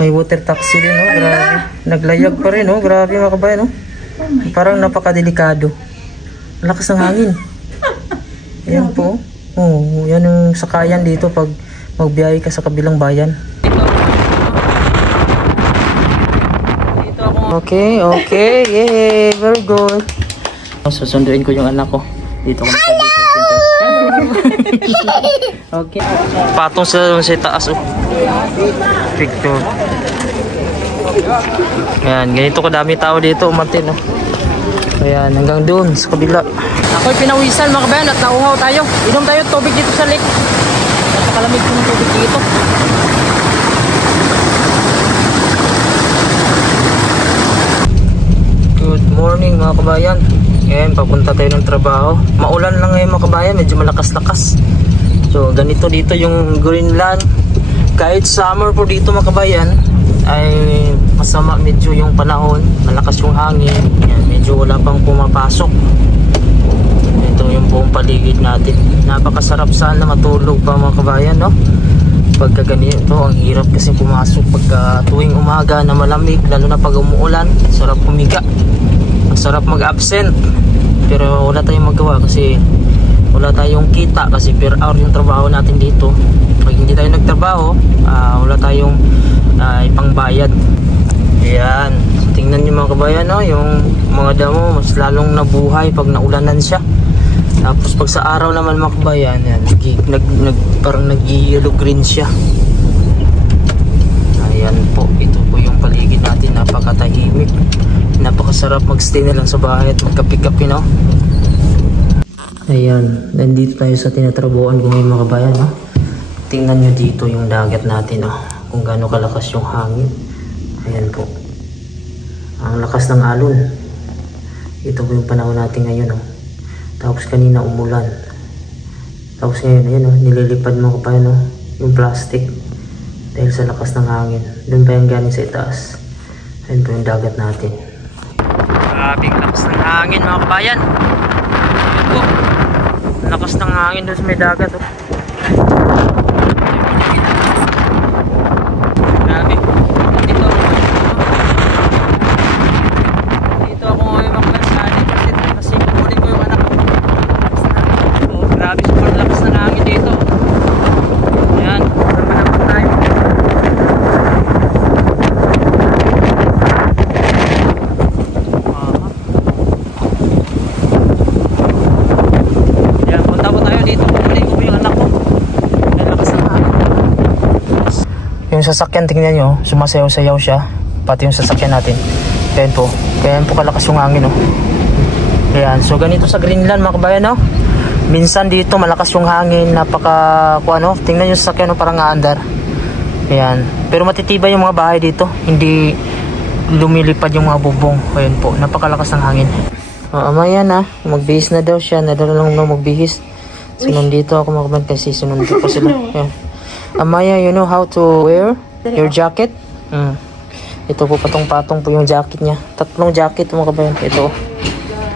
May water taxi rin, no? Grabe. Naglayag pa rin, no? Grabe mga kabayan, no? Parang napakadelikado. Lakas ng hangin. Ayan po. Oh, yan yung sakayan dito pag magbiyahe ka sa kabilang bayan. Okay, okay. Yay! Very good. Susunduin ko yung anak ko. Dito kami sa dito. Okay. Patong sa taas. Oh. Picture. Ayan, ganito kadami tao dito umatin. Oh. Ayan, hanggang doon sa kabila. Ako'y pinawisan mga kabayan at nauhaw tayo. Inom tayo tubig dito sa lake. Napakalamig ko ng tubig dito. Good morning mga kabayan. Ngayon papunta tayo ng trabaho. Maulan lang ngayon mga kabayan, medyo malakas-lakas. So ganito dito yung Greenland. Kahit summer po dito mga kabayan ay masama medyo yung panahon. Malakas yung hangin. Yan, medyo wala pang pumapasok. Ito yung buong paligid natin. Napakasarap sana matulog pa mga kabayan, no? Pagka ganito, ang hirap kasi pumasok pagka tuwing umaga na malamig, lalo na pag umuulan. Sarap humiga. Ang sarap mag-absent. Pero wala tayong magawa kasi wala tayong kita kasi per hour yung trabaho natin dito. Pag hindi tayo nagtrabaho, wala tayong ipangbayad. Ayan. Tingnan nyo mga kabayan, no? Yung mga damo mas lalong nabuhay pag naulanan siya. Tapos pag sa araw naman mga kabayan, yan, parang nag-yellow green siya. Ayan po, ito po yung paligid natin. Napakatahimik. Napakasarap magstay na lang sa bahay at magkapi-kapi, no? Ayan, nandito tayo sa tinatrabuhan ko ngayon mga kabayan, no? Tingnan nyo dito yung dagat natin, no? Kung gaano kalakas yung hangin. Ayan po. Ang lakas ng alon. Ito po yung panahon natin ngayon, no? Tapos kanina umulan. Tapos ngayon, ayan, no? Nililipad mo pa, no? Yung plastic. Dahil sa lakas ng hangin. Doon pa yung galing sa itaas. Ayan po yung dagat natin. Grabing lakas ng hangin mga kabayan. Ayan po. Lakas ng hangin doon sa may dagat, oh. Grabe. Dito ako ngayon magkasalit kasi kunin ko yung anak ko. Oh, grabe, super lakas ng hangin dito. Ayan, naman tayo. Ayan, punta po tayo dito. Kunin ko yung anak ko. Ayan, lakas ng hangin. Yung sasakyan, tingnan nyo, sumasayaw-sayaw siya. Pati yung sasakyan natin. Ayan po. Ayan po kalakas yung hangin, oh. Ayan, so ganito sa Greenland mga kabayan, no? Minsan dito malakas yung hangin, ano, tingnan yung sasakyan, no, parang aandar. Ayan, pero matitibay yung mga bahay dito, hindi lumilipad yung mga bubong. Ayan po, napakalakas ng hangin. Amaya na, magbihis na daw siya, nadala lang na magbihis. So nandito ako mga kabayan kasi sunundo pa sila. Ayan. Amaya, you know how to wear your jacket? Ito po, patong-patong po yung jacket niya. 3 jacket mga kabayan. Ito.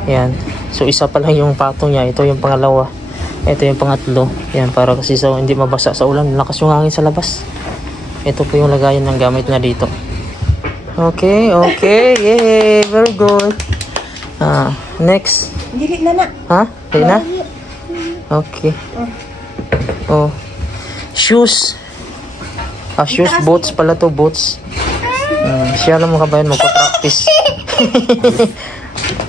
Ayan. So isa pa lang yung patong niya. Ito yung pangalawa. Ito yung pangatlo. Ayan, para kasi hindi mabasa sa ulan. Lakas yung hangin sa labas. Ito po yung lagayan ng gamit na dito. Okay, okay. Yay! Very good. Next. Dili na na. Ha? Dili na? Okay. Oh. Shoes. Shoes, boots pala to, boots. Siya lang mga kabayan magpa-practice.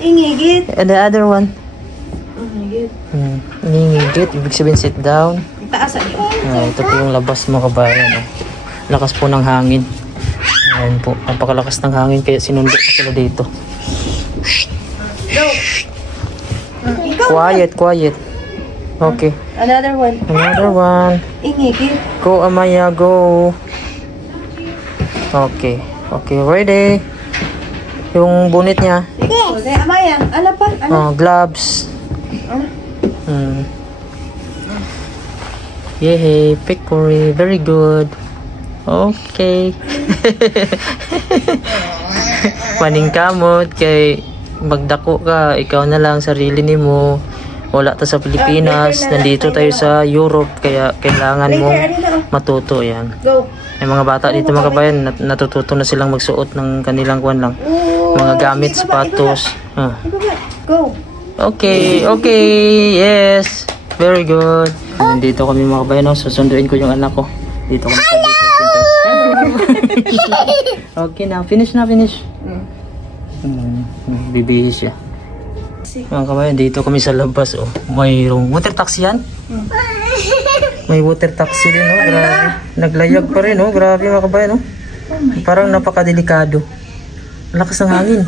Ingigit. And the other one. Ingigit. Ingigit. Ibig sabihin sit down. Itaasan niyo. Ito po yung labas mga kabayan. Lakas po ng hangin. Ayan po. Napakalakas ng hangin kaya sinundo ko sila dito. Quiet, quiet. Okay. Another one. Another one. Ingigit. Go Amaya, go. Okay. Okay, ready. Yung bonnet niya. Okay, Amaya. Ano pa? Ano? Gloves. Yay, pecory. Very good. Okay. Maning kamot kay magdako ka, ikaw na lang sarili nimo. Wala ta sa Pilipinas, nandito tayo sa Europe, kaya kailangan mong matuto. Yan. Go. May mga bata dito mga kabayan, natututo na silang magsuot ng kanilang kuwan lang. Mga gamit, sapatos. Go. Okay, yes. Very good. Nandito kami mga kabayan, no? Susunduin ko yung anak ko. Dito kami sa dito center. Okay na, finish. Bibihis siya. Mga kabayan, dito kami sa labas. Oh. Mayroong water taxi yan? May water taxi rin, oh. Grabe. Naglayag pa rin, oh. Grabe mga kabayan, oh. Parang napakadelikado. Lakas ng hangin.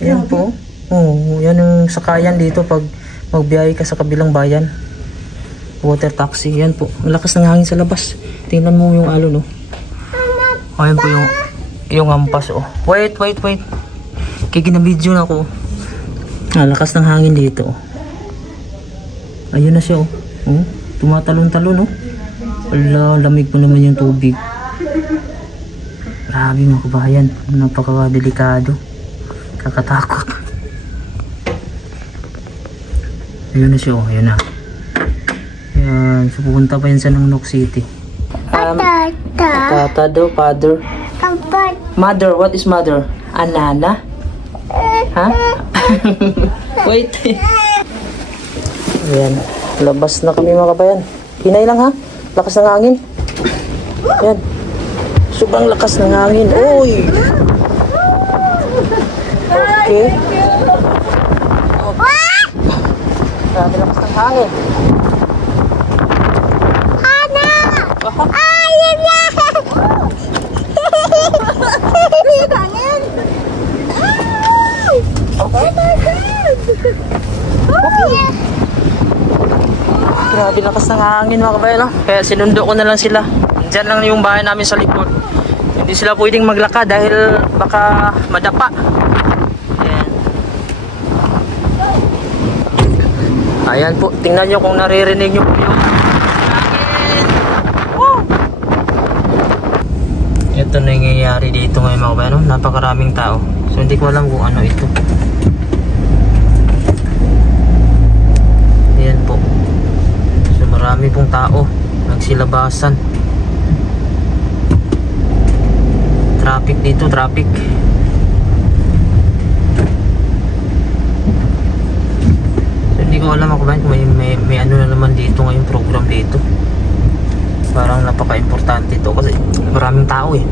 Ayan po. Oh, yan yung sakayan dito pag magbiyahe ka sa kabilang bayan. Water taxi. Yan po. Lakas ng hangin sa labas. Tingnan mo yung alon, oh. Ayan po yung hampas, oh. Wait. Kikinabidyo na ako. Lakas ng hangin dito. Ayun na siya, oh. Tumatalon-talon, oh. Wala, lamig po naman yung tubig. Grabe mga kabayan. Napaka-delikado. Kakatakot. Ayun na siya, oh. Ayun na. Ayan. So, pupunta pa yan sa Nongnok City. Tata daw, father. Mother, what is mother? Anana? Ha? Wait. Ayan. Labas na kami mga kabayan. Hinay lang ha. Lakas ng hangin. Ayan. Sobrang lakas ng hangin. Uy! Okay. Grabe lakas ng hangin. Grabe lakas ng hangin mga kabayan, no? Kaya sinundo ko na lang sila. Diyan lang yung bahay namin sa likod. Hindi sila pwedeng maglakad dahil baka madapa. Ayan po, tingnan nyo kung naririnig nyo po yung hangin. Woo! Ito na yung nangyayari dito ngayon mga kabayan, no? Napakaraming tao. So hindi ko alam kung ano ito. Ayan po. So marami pong tao nagsilabasan. Traffic dito, traffic. So hindi ko alam ako ba kung may ano na naman dito ngayong program dito. Parang napaka-importante ito kasi maraming tao eh.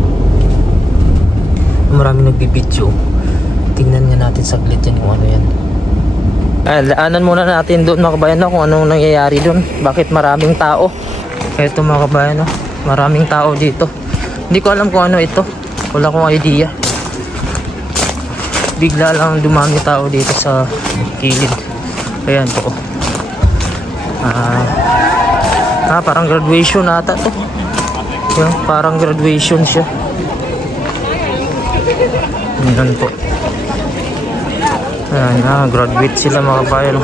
Maraming nagbibidyo. Tingnan nga natin saglit yan kung ano yan. Daanan muna natin doon mga kabayan, no, kung anong nangyayari doon. Bakit maraming tao. Ito mga kabayan, no, maraming tao dito. Hindi ko alam kung ano ito. Wala akong idea. Bigla lang dumami tao dito sa kilid. Ayan po. Parang graduation ata to. Ayan, parang graduation siya. Ayan po. Ayan, graduate sila mga kabayan.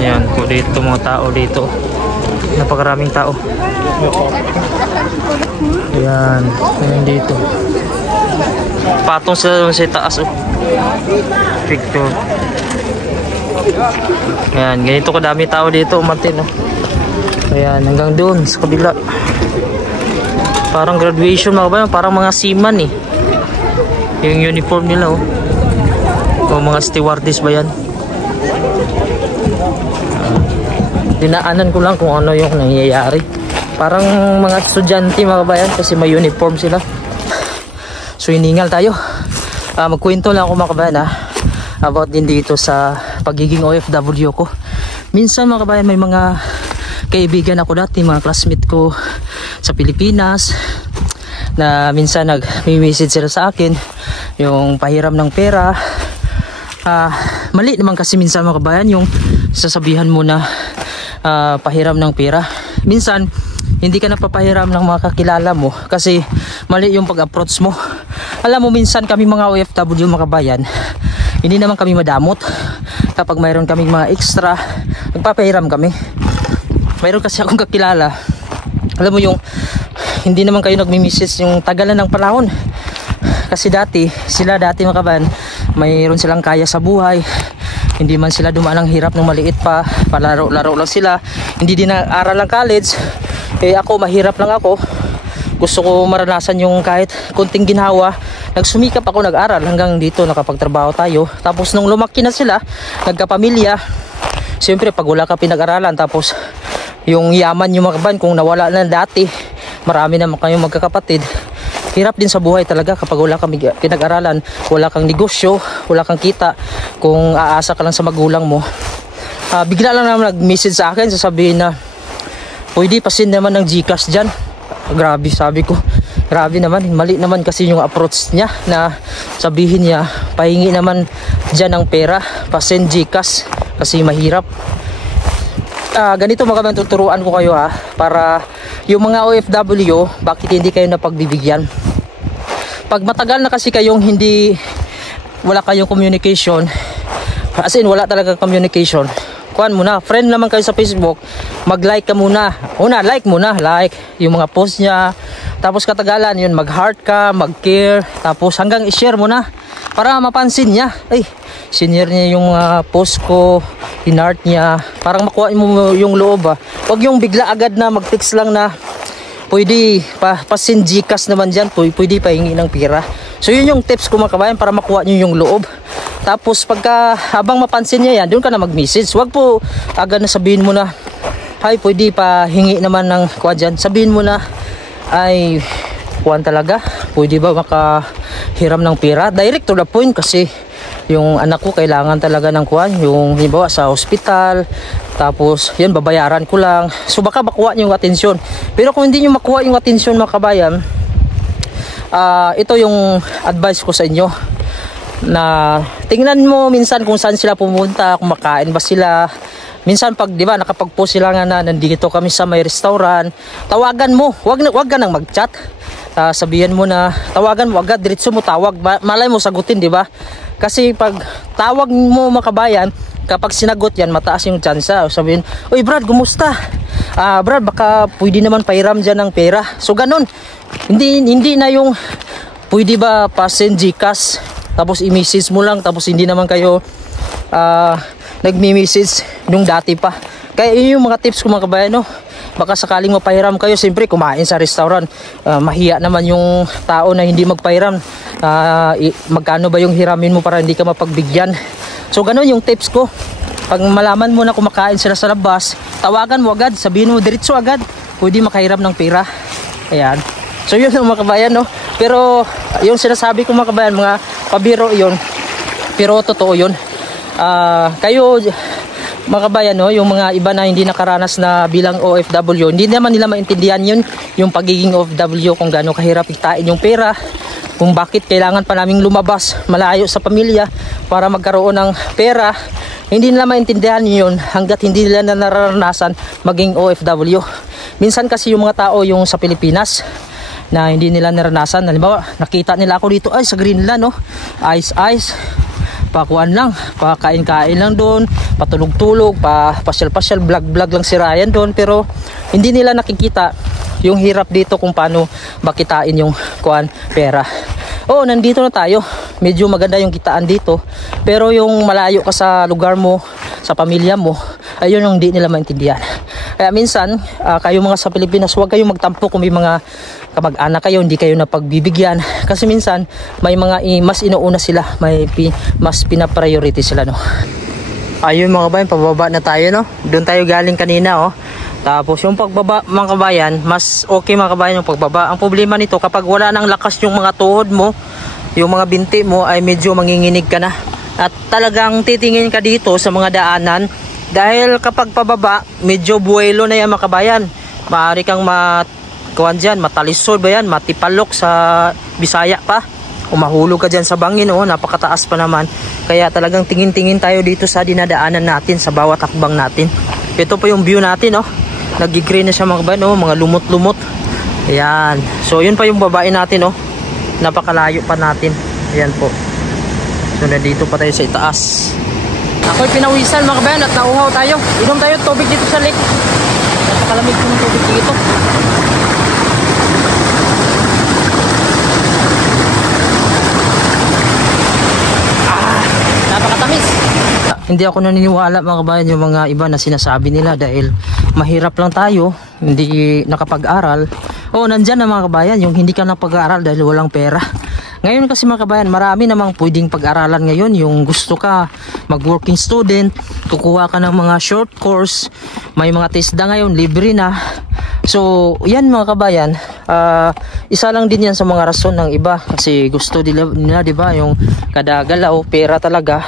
Ayan po dito mga tao dito. Napakaraming tao. Ayan, ayan dito. Patong sila sa taas, oh. Picture. Ayan, ganito kadami tao dito, Martin, oh. Ayan, hanggang doon sa kabila. Parang graduation mga kabayan, parang mga seaman eh. Yung uniform nila, oh. O mga stewardess ba yan? Dinaanan ko lang kung ano yung nangyayari. Parang mga estudyante mga kabayan kasi may uniform sila. So hiningal tayo. Magkwento lang ako mga kabayan about din dito sa pagiging OFW ko. Minsan mga kabayan may mga kaibigan ako dati, mga classmate ko sa Pilipinas na minsan nag-message sila sa akin yung pahiram ng pera. Mali naman kasi minsan mga kabayan yung sasabihan mo na pahiram ng pera. Minsan hindi ka napapahiram ng mga kakilala mo kasi mali yung pag-approach mo. Alam mo minsan kami mga OFW mga kabayan, hindi naman kami madamot. Kapag mayroon kaming mga extra, nagpapahiram kami. Mayroon kasi akong kakilala, alam mo yung hindi naman kayo nagmi-message yung tagalan ng panahon. kasi sila dati mga kabayan, mayroon silang kaya sa buhay. Hindi man sila dumaan ng hirap nung maliit pa, palaro-laro lang sila, hindi din nag-aral ng college. Ako, mahirap lang ako. Gusto ko maranasan yung kahit kunting ginhawa. Nagsumikap ako, nag-aral hanggang dito, nakapagtrabaho tayo. Tapos nung lumaki na sila, nagkapamilya, siyempre pag wala ka pinag-aralan, tapos yung yaman yung mga kabayan, kung nawala na dati, marami naman kayong magkakapatid, hirap din sa buhay talaga kapag wala kang pinag-aralan, wala kang negosyo, wala kang kita, kung aasa ka lang sa magulang mo. Bigla lang naman nag-message sa akin, sasabihin na pwede pasin naman ng GCash dyan. Grabe, sabi ko, grabe naman, mali naman kasi yung approach niya, na sabihin niya pahingi naman dyan ng pera, pasin GCash kasi mahirap. Ganito mga kabayan, tuturuan ko kayo para yung mga OFW, bakit hindi kayo napagbibigyan. Pag matagal na kasi kayong wala kayong communication, as in wala talaga communication, kuhan muna, friend naman kayo sa Facebook, mag-like ka muna. Like muna, like yung mga post niya. Tapos katagalan yun, mag-heart ka, mag-care. Tapos hanggang i-share mo na para mapansin niya. Ay, sinare niya yung post ko, in-heart niya. Parang makuha mo yung loob. Huwag yung bigla agad na mag-text lang na pwede pasin GCash naman dyan, pwede pahingi ng pera. So yun yung tips ko mga kabayan, para makuha nyo yung loob. Tapos pagka habang mapansin niya yan, doon ka na mag-message. Huwag po agad na sabihin mo na, ay pwede pa hingi naman ng kuha dyan. Sabihin mo na, ay kuha talaga, pwede ba makahiram ng pera? Direct to the point, kasi yung anak ko kailangan talaga ng kuha, yung halimbawa sa hospital, tapos yun babayaran ko lang. So baka makuha niyo yung atensyon. Pero kung hindi niyo makuha yung atensyon mga kabayan, ito yung advice ko sa inyo, na tingnan mo minsan kung saan sila pumunta, kung makain ba sila. Minsan pag, di ba, nakapag-post sila nga na nandito kami sa may restaurant, tawagan mo, wag ka nang mag-chat. Sabihan mo na, tawagan mo agad, diretso mo tawag, malay mo sagutin, di ba? Kasi pag tawag mo mga kabayan, kapag sinagot yan, mataas yung tsansa. Sabihin, uy Brad, kumusta? Brad, baka pwede naman pahiram dyan ng pera. So ganun, hindi na yung pwede ba pa-send GCash, tapos i-message mo lang, tapos hindi naman kayo nagmi-message nung dati pa. Kaya yun yung mga tips ko mga kabayan, no? Baka sakaling mapahiram kayo, siyempre kumain sa restaurant, mahiya naman yung tao na hindi magpahiram. Magkano ba yung hiramin mo para hindi ka mapagbigyan? So ganun yung tips ko. Pag malaman mo na kumakain sila sa labas, tawagan mo agad, sabihin mo diretso agad, pwede makahiram ng pera. Ayan. So yun mga kabayan, no? Pero yung sinasabi ko mga kabayan, mga pabiro yun, pero totoo yun. Kayo mga kabayan, no, yung mga iba na hindi nakaranas na bilang OFW, hindi naman nila maintindihan yun, yung pagiging OFW, kung gaano kahirap itain yung pera, kung bakit kailangan pa naming lumabas malayo sa pamilya para magkaroon ng pera. Hindi nila maintindihan yun hanggat hindi nila nararanasan maging OFW. Minsan kasi yung mga tao yung sa Pilipinas na hindi nila naranasan, halimbawa nakita nila ako dito, ay sa Greenland, no, ice, pakuan lang, pakain-kain lang doon, patulog-tulog, pasyal-pasyal, vlog-vlog lang si Ryan doon, pero hindi nila nakikita yung hirap dito kung paano makitain yung kuan pera. Oo, nandito na tayo, medyo maganda yung kitaan dito, pero yung malayo ka sa lugar mo, sa pamilya mo, ayun yung hindi nila maintindihan. Kaya minsan, kayo mga sa Pilipinas, huwag kayong magtampo kung may mga kamag-anak kayo, hindi kayo napagbibigyan. Kasi minsan, may mga mas inuuna sila, mas pinapriority sila, no? Ayun mga kabayan, pababa na tayo, no? Doon tayo galing kanina, oh. Tapos yung pagbaba mga kabayan, mas okay mga kabayan yung pagbaba. Ang problema nito, kapag wala nang lakas yung mga tuhod mo, yung mga binti mo, ay medyo manginginig ka na. At talagang titingin ka dito sa mga daanan. Dahil kapag pababa, medyo buwelo na yan mga kabayan. Maaari kang matalisod ba yan, matipalok sa Bisaya pa. O mahulog ka dyan sa bangin, oh, napakataas pa naman. Kaya talagang tingin-tingin tayo dito sa dinadaanan natin, sa bawat hakbang natin. Ito pa yung view natin, oh. Nag-green na siya mga kabayan, oh, mga lumot-lumot. Ayan. So yun pa yung babae natin, oh. Napakalayo pa natin. Ayan po. So nandito pa tayo sa itaas. Ako'y pinawisan mga kabayan at nauhaw tayo. Inom tayo tubig dito sa lake. Napakalamig po ng tubig dito. hindi ako naniniwala mga kabayan yung mga iba na sinasabi nila dahil mahirap lang tayo, hindi nakapag-aral. Nandyan na mga kabayan yung hindi ka napag-aral dahil walang pera. Ngayon kasi mga kabayan, marami namang pwedeng pag-aralan ngayon. Yung gusto ka mag-working student, kukuha ka ng mga short course, may mga TESDA ngayon, libre na. So yan mga kabayan, isa lang din yan sa mga rason ng iba kasi gusto nila diba yung kada galaw pera talaga.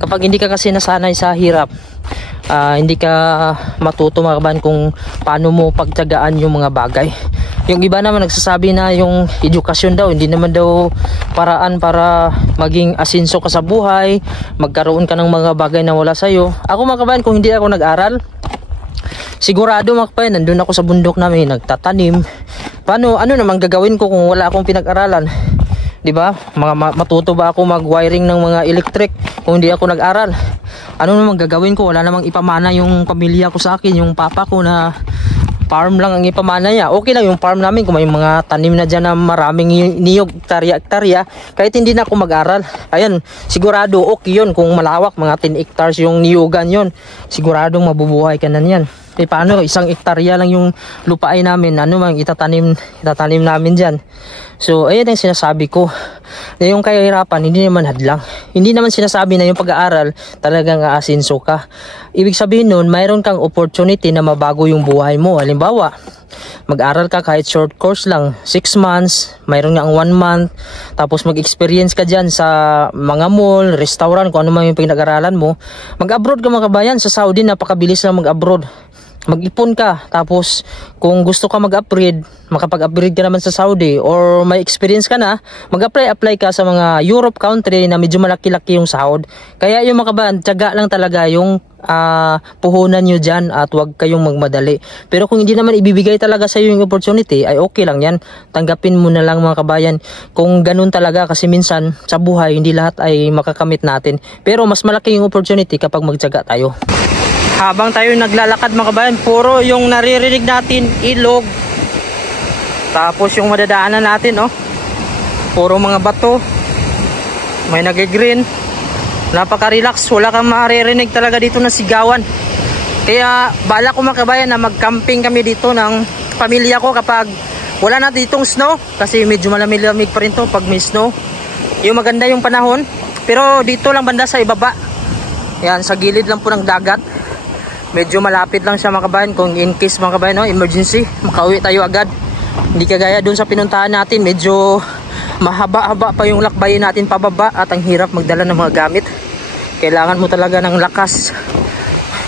Kapag hindi ka kasi nasanay sa hirap, hindi ka matuto mga kabayan kung paano mo pagtiyagaan yung mga bagay. Yung iba naman nagsasabi na yung edukasyon daw hindi naman daw paraan para maging asenso ka sa buhay, magkaroon ka ng mga bagay na wala sa'yo. Ako mga kabayan, kung hindi ako nag-aral, sigurado mga kabayan, nandun ako sa bundok namin nagtatanim. Ano naman gagawin ko kung wala akong pinag-aralan? Diba? Matuto ba ako mag-wiring ng mga electric kung hindi ako nag-aral? Ano naman gagawin ko? Wala namang ipamana yung pamilya ko sa akin, yung papa ko na farm lang ang ipamana niya. Okay lang yung farm namin kung may mga tanim na dyan na maraming niyog, hektarya, kahit hindi na ako mag-aral. Ayan, sigurado okay yun kung malawak, mga 10 hectares yung niyugan yun. Siguradong mabubuhay ka na yan. Paano, 1 hektarya lang yung lupain namin, ano mang itatanim namin dyan. So, ayan ang sinasabi ko. Yung kahirapan, hindi naman hadlang. Hindi naman sinasabi na yung pag-aaral talagang aasenso ka. Ibig sabihin nun, mayroon kang opportunity na mabago yung buhay mo. Halimbawa, mag-aral ka kahit short course lang, 6 months, mayroon nga ang 1 month, tapos mag-experience ka dyan sa mga mall, restaurant, kung ano man yung pinag-aralan mo. Mag-abroad ka mga kabayan, sa Saudi napakabilis na mag-abroad. Mag-ipon ka, tapos kung gusto ka mag-upgrade, makapag-upgrade ka naman sa Saudi or may experience ka na, mag-apply ka sa mga Europe country na medyo malaki-laki yung sahod. Kaya yung mga kabayan, tiyaga lang talaga yung puhunan nyo dyan at huwag kayong magmadali. Pero kung hindi naman ibibigay talaga sa iyo yung opportunity, ay okay lang yan. Tanggapin mo na lang mga kabayan. Kung ganun talaga, kasi minsan sa buhay, hindi lahat ay makakamit natin. Pero mas malaki yung opportunity kapag magtiyaga tayo. Habang tayo naglalakad mga kabayan, puro yung naririnig natin ilog. Tapos yung madadaanan natin, puro mga bato. May nag-green. Napaka-relax, wala kang maririnig talaga dito na sigawan. Kaya bala ko mga kabayan na mag-camping kami dito ng pamilya ko kapag wala na ditong snow. Kasi medyo malamig-lamig pa rin to pag may snow. Yung maganda yung panahon. Pero dito lang banda sa ibaba. Yan, sa gilid lang po ng dagat. Medyo malapit lang siya mga kabayan. Kung in case mga kabayan, emergency, makauwi tayo agad. Hindi kagaya dun sa pinuntahan natin, medyo mahaba-haba pa yung lakbayin natin pababa at ang hirap magdala ng mga gamit. Kailangan mo talaga ng lakas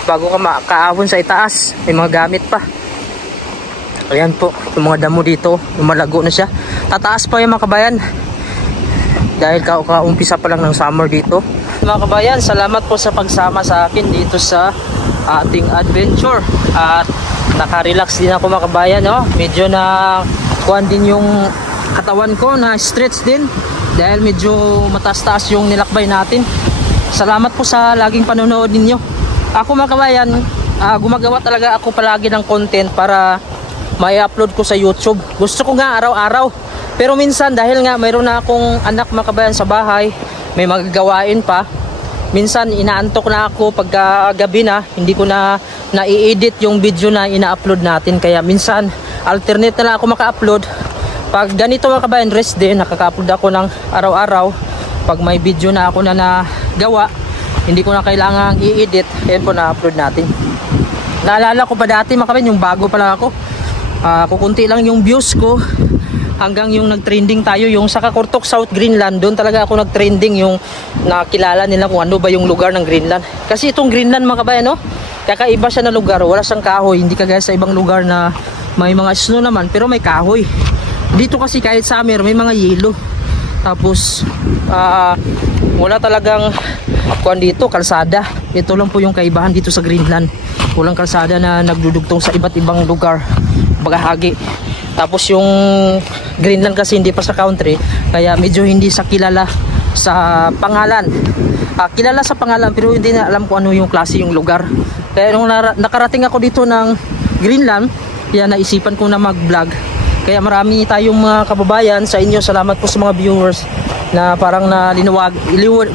bago ka makaahon sa itaas. May mga gamit pa. Ayan po, yung mga damo dito, yung malago na siya. Tataas pa yung mga kabayan dahil kaumpisa pa lang ng summer dito. Mga kabayan, salamat po sa pagsama sa akin dito sa ating adventure. At naka-relax din ako mga kabayan, medyo na kuhan din yung katawan ko, na stretch din dahil medyo mataas-taas yung nilakbay natin. Salamat po sa laging panonood ninyo. Ako mga kabayan, gumagawa talaga ako palagi ng content para mai-upload ko sa YouTube. Gusto ko nga araw-araw, pero minsan dahil nga mayroon na akong anak mga kabayan sa bahay, may magagawain pa. Minsan inaantok na ako pagka gabi na, hindi ko na i-edit yung video na ina-upload natin. Kaya minsan alternate na lang ako maka-upload. Pag ganito mga kabayan, rest day, nakaka-upload ako ng araw-araw. Pag may video na ako na nagawa, hindi ko na kailangang i-edit, ayan po na-upload natin. Naalala ko pa dati mga kabayan, yung bago pa lang ako, kukunti lang yung views ko hanggang yung nag-trending tayo, yung sa Kakurtok, South Greenland. Doon talaga ako nag-trending, yung nakilala nila kung ano ba yung lugar ng Greenland. Kasi itong Greenland mga kabayan, kakaiba siya na lugar, wala siyang kahoy. Hindi kagaya sa ibang lugar na may mga snow naman pero may kahoy. Dito kasi kahit summer may mga yelo. Tapos wala talagang kuan dito, kalsada. Ito lang po yung kaibahan dito sa Greenland. Walang kalsada na nagdudugtong sa iba't ibang lugar, bagahagi. Tapos yung Greenland kasi hindi pa sa country, kaya medyo hindi sa kilala sa pangalan. Kilala sa pangalan pero hindi na alam kung ano yung klase yung lugar. Kaya nung nakarating ako dito ng Greenland, kaya naisipan ko na mag-vlog. Kaya marami tayong mga kababayan sa inyo. Salamat po sa mga viewers na parang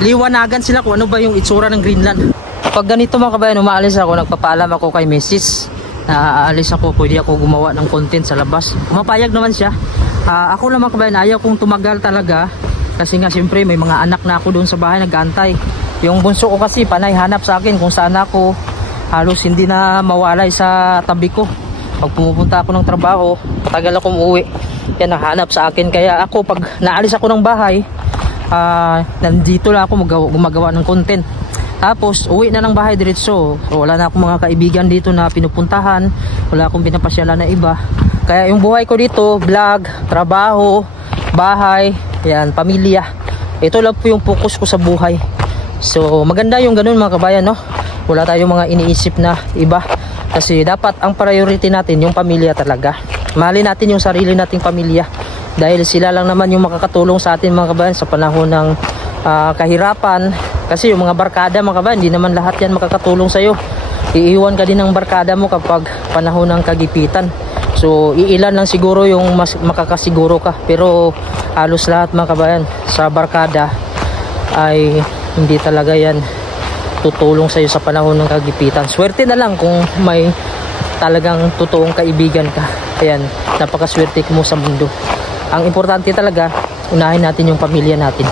liwanagan sila kung ano ba yung itsura ng Greenland. pag ganito mga kabayan, umaalis ako, nagpapaalam ako kay Mrs. na aalis ako, pwede ako gumawa ng content sa labas. Mapayag naman siya. Ako lang mga kabayan, ayaw kong tumagal talaga. Kasi nga siyempre may mga anak na ako doon sa bahay nag-aantay. Yung bunso ko kasi panay hanap sa akin kung saan ako. Halos hindi na mawalay sa tabi ko. Pag pumupunta ako ng trabaho, patagal ako umuwi. Yan nahanap sa akin. Kaya ako pag naalis ako ng bahay, nandito lang ako gumagawa ng content. Tapos uwi na ng bahay diretso. So, wala na akong mga kaibigan dito na pinupuntahan. Wala akong pinapasyalan na iba. Kaya yung buhay ko dito, vlog, trabaho, bahay, yan, pamilya. Ito lang po yung focus ko sa buhay. So maganda yung ganun mga kabayan, no? Wala tayong mga iniisip na iba. Kasi dapat ang priority natin yung pamilya talaga. Mahalin natin yung sarili nating pamilya. Dahil sila lang naman yung makakatulong sa atin mga kabayan sa panahon ng kahirapan. Kasi yung mga barkada mga kabayan, hindi naman lahat yan makakatulong sa'yo. Iiwan ka din ng barkada mo kapag panahon ng kagipitan. So iilan lang siguro yung mas makakasiguro ka. Pero halos lahat mga kabayan sa barkada ay hindi talaga yan tutulong sa'yo sa panahon ng kagipitan. Swerte na lang kung may talagang totoong kaibigan ka. Ayan, napakaswerte mo sa mundo. Ang importante talaga, unahin natin yung pamilya natin.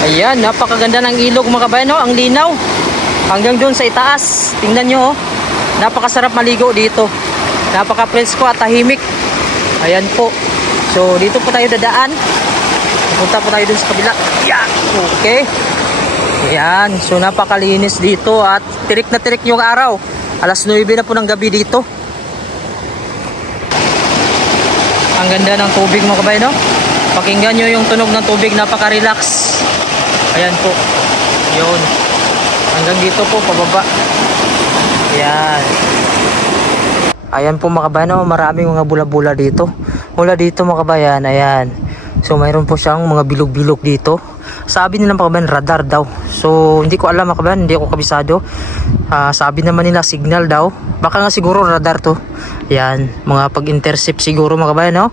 Ayan, napakaganda ng ilog mga kabayan, no? Ang linaw hanggang doon sa itaas. Tingnan nyo, oh. Napakasarap maligo dito. Napaka-presko at tahimik. Ayan po. So dito po tayo dadaan. Punta po tayo doon sa kabila. Yan, okay. Ayan, so napakalinis dito at tirik na tirik yung araw. Alas 9 na po ng gabi dito. Ang ganda ng tubig mga kabayan, no? Pakinggan nyo yung tunog ng tubig, napaka-relax. Ayan po. Yun. Hanggang dito po, pababa. Ayan. Ayan po mga kabayan, no? Maraming mga bula-bula dito. Mula dito mga kabayan, ayan. So mayroon po siyang mga bilog-bilog dito. Sabi nila mga kabayan, radar daw. So hindi ko alam mga kabayan, hindi ako kabisado. Sabi naman nila signal daw. Baka nga siguro radar to. Yan, mga pag-intercept siguro mga kabayan, no?